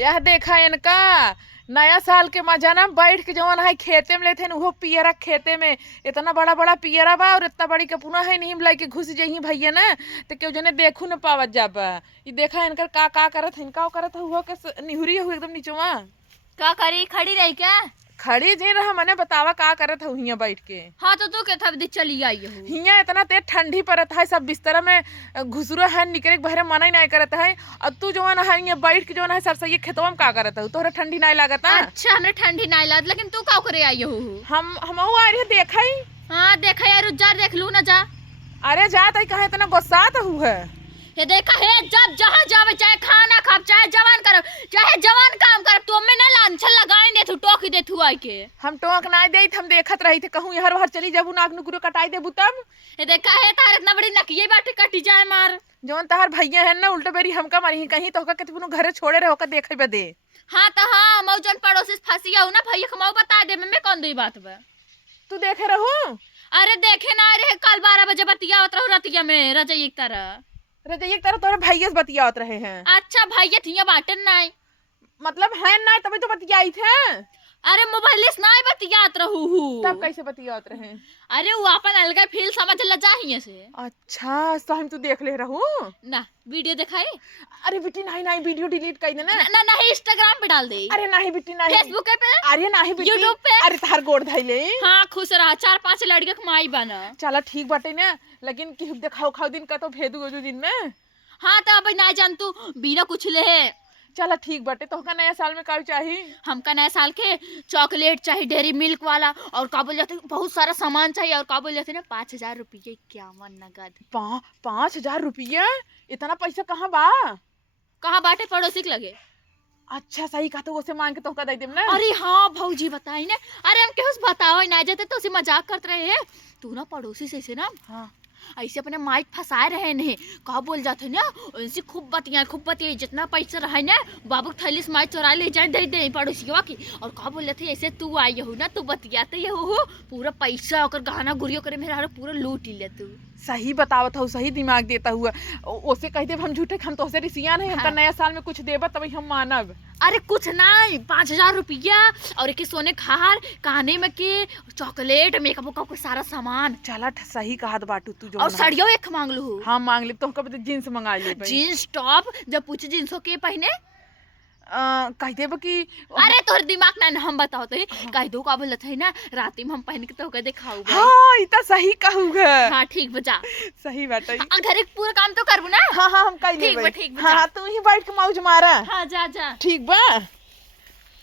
यह देखा इनका नया साल के मजा ना बैठ के जवन है खेते में लेते वो पियरा खेते में इतना बड़ा बड़ा पियरा बा और इतना बड़ी के पुनः है नहीं लाई के घुस जाही भैया ना तो क्यों जने देखू न पावत जाबा। ये देखा इनकर का करत है इनका करत हुआ के निहुरी हो एकदम नीचवा का करी खड़ी रही क्या खड़ी जी रहा मने बतावा का करत हूँ हिया बैठ के। हाँ तो तू के थब दी चली आई हो हिया इतना तेज ठंडी पड़त है सब बिस्तर में घुसरो है निकले के बहरे मना ही नहीं करत है और तू जो है हिया बैठ के जो है सरसैया खेतवा में का करत है तोहरा ठंडी नहीं लागत है। अच्छा हमें ठंडी नहीं लागत लेकिन तू का करे आई हो हम आ रही देखा ही। हाँ देखा यार जा देख लू ना जा। अरे जा तई कहे इतना गुस्सा तो हुआ ये देखा है जब जहाँ जावे चाहे खाना खाब चाहे जवान करब चाहे जवान काम करब तो में ना लांछन लगाए दे तू टोक दे तू आई के हम टोक ना दे हम देखत रही थे कहूं यहर वहर चली जाबू नाक नुकुरो कटाई देबू तब। ये देखा है तार इतना बड़ी नकिए बाटे कटी जाए मार जवन तहार भैया है ना उल्टा बेरी हमका मारी कहीं तो के तुनु घरे छोड़े रहो का देखे बदे। हाँ तो हाँ मौजन पड़ोसी फंसी हो ना भैया खमाओ बता दे मैं कौन दी बात बा तू देखे रहू। अरे देखे ना रे कल 12 बजे बतियावत रहू रतिया में रजई एक तरह रजई एक तरह तोरे भैया से बतियावत रहे हैं। अच्छा भैया थिया बाटन नहीं मतलब है ना तभी तो बतियाई थे। अरे मोबाइल से नहीं बतियात रहू तब कैसे बतियावत रहे। अरे वो अपन अलग फील समझ ल जाहिए से। अच्छा तो हम तू देख ले रहू ना वीडियो दिखाई। अरे बेटी नहीं वीडियो डिलीट कर देना ना नहीं इंस्टाग्राम पे डाल दे। अरे नहीं बेटी नहीं फेसबुक पे अरे नहीं बेटी यूट्यूब पे। अरे तार गोड़ धइले। हाँ खुश रहा 4-5 लड़के कमाई बना चला ठीक बाटे ना लेकिन कि देखाओ खाओ दिन का तो भेदू दिन में। हाँ तो अब ना जान तू बिना कुछ ले चला ठीक बाटे तो का नया साल में का चाहिए। हमका नया साल के चॉकलेट चाहिए डेयरी मिल्क वाला और का बोल जाते बहुत सारा सामान चाहिए और का बोल जाते ना 5,000 रुपये क्या मन नगद 5,000 रुपया इतना पैसा कहाँ बा कहाँ बाटे पड़ोसी के लगे। अच्छा सही कहा तो उसे मांग के तो का दे देम ना। अरे हाँ भौजी बताई ना अरे हम केहू बताओ ना जाते तो उसे मजाक करते रहे हैं तू ना पड़ोसी से ना। हाँ ऐसे अपने माइक फंसाए रहे नहीं कहा बोल जाते ना उनसे खूब बतिया जितना पैसा रहे ना बाबू थैली से माइक चोरा ले जाए दे पड़ोसियों की और कहा बोल जाते ऐसे तू आई हो ना तू बतियाते हो पूरा पैसा और गहना गुड़ियों करे मेरा पूरा लूट ही ले तू। सही बतावत हो सही दिमाग देता हुआ उसे कह दे हम झूठे हम तो से रिसिया नहीं हमका नया साल में कुछ देबा तभी हम मानब। अरे कुछ नहीं 5,000 रुपया और एक सोने खार काने में के चॉकलेट मेकअप का सारा सामान। चला सही कहा बाटू तू जो और साड़ियों एक मांग लू। हाँ मांग ले तो कब जींस मंगा ले जींस टॉप जब पूछे जींसों के पहने कह देब कि अरे तोहर दिमाग ना हम बताओ तो कह दो का बोलत है ना राती में हम पहन के तो के दिखाऊ। हाँ इतना सही कहूँगा। हाँ ठीक बजा सही बात है। घर एक पूरा काम तो करबू ना। हाँ हम कर लेबे ठीक हाँ तू ही बैठ के मौज मारा। हाँ जा ठीक बा।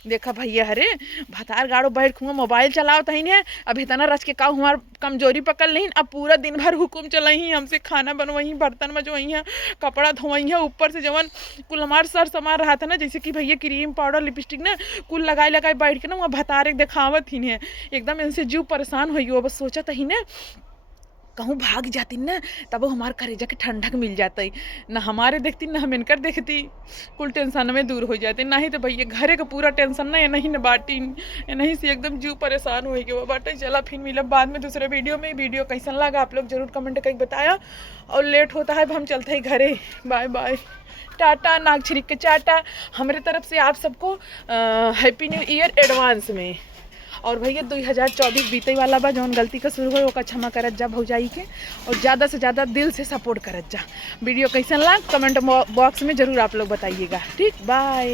देखा भैया हरे भतार गाड़ो बैठ खुआ मोबाइल चलाओ तहीन है अब इतना रच के का हमार कमजोरी पकड़ नहीं अब पूरा दिन भर हुकुम चलही हमसे खाना बनवाई बर्तन मजवाई है कपड़ा धोवई है ऊपर से जवन कुल हमार सर सामान रहा था ना जैसे कि भैया क्रीम पाउडर लिपस्टिक ना कुल लगाए बैठ के ना वहाँ भतार एक दिखावत ही है एकदम इनसे जीव परेशान हो बस सोचा ही ना कहूँ भाग जाती ना तब हमारे करेजा के ठंडक मिल जाती ना हमारे देखती ना हम इनकर देखती कुल टेंशन में दूर हो जाते नहीं तो भैया घरे का पूरा टेंशन ना नहीं न बाटी नहीं से एकदम जीव परेशान हो गया बाटे। चला फिर मिलब बाद में दूसरे वीडियो में। वीडियो कैसा लगा आप लोग जरूर कमेंट करके बताया और लेट होता है हम चलते हैं घरे। बाय बाय टाटा नाक छिड़क के चाटा हमारे तरफ से आप सबको हैप्पी न्यू ईयर एडवांस में। और भैया 2024 बीते वाला बा जौन गलती का शुरू हो क्षमा करत जा भौजाई के और ज़्यादा से ज़्यादा दिल से सपोर्ट करत जा। वीडियो कैसन लगा कमेंट बॉक्स में ज़रूर आप लोग बताइएगा। ठीक बाय।